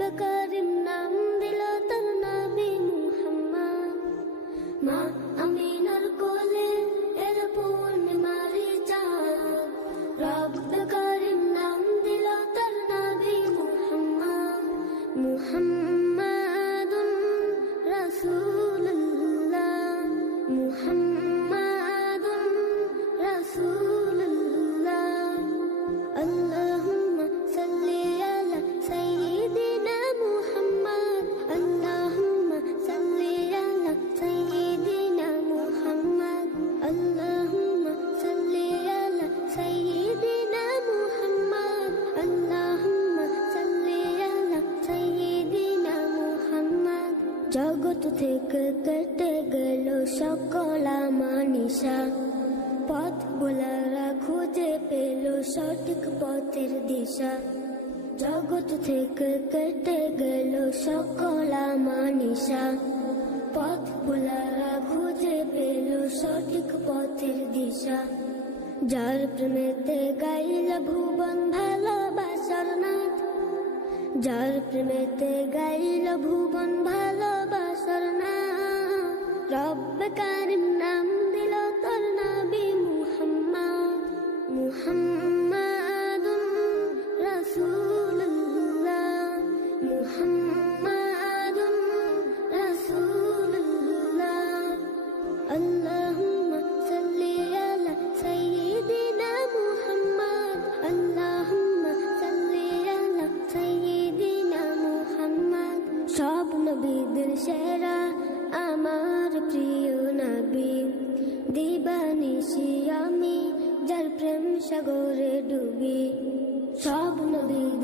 রব্বে কারিম নাম দিল তার নবী মুহাম্মদ। মা আমিনার কোলে এর পূর্ণিমারি চাঁদ, রব্বে কারিম নাম দিল তার নবী মুহাম্মদ। মুহাম্মাদুন রাসূলুল্লাহ, মুহাম্মাদুন রাসূলুল্লাহ। আল্লাহুম্মা সাল্লি আলা সাইয়্যিদিনা মুহাম্মদ, আল্লাহুম্মা সাল্লি আলা সাইয়্যিদিনা মুহাম্মদ, আল্লাহুম্মা সাল্লি আলা সাইয়্যিদিনা মুহাম্মদ, আল্লাহুম্মা সাল্লি আলা সাইয়্যিদিনা মুহাম্মদ। জগৎ থেকে কেটে গেল সকল আমানিশা, পথ ভোলারা খুঁজে পেল সঠিক পথের দিশা। জগৎ থেকে কেটে গেল সকল আমানিশা, পথ ভোলারা খুঁজে পেল সঠিক পথের দিশা। যার প্রেমেতে গাইল ভুবন ভালোবাসার নাথ, যার প্রেমেতে গাইল ভুবন ভালোবাসার নাথ। রব্বে কারিম নাম দিল তার নবী মুহাম্মদ। মুহাম্মাদুন রাসূলুল্লাহ, মুহাম্মাদুন রাসূলুল্লাহ। আল্লাহুম্মা সাল্লি আলা সাইয়্যিদিনা মুহাম্মদ, আল্লাহুম্মা সাল্লি আলা সাইয়্যিদিনা মুহাম্মদ। সব নবীদের সেরা আমার প্রিয় নবী, দিবানিশি আমি যার প্রেম সাগরে ডুবি। সব নবীদের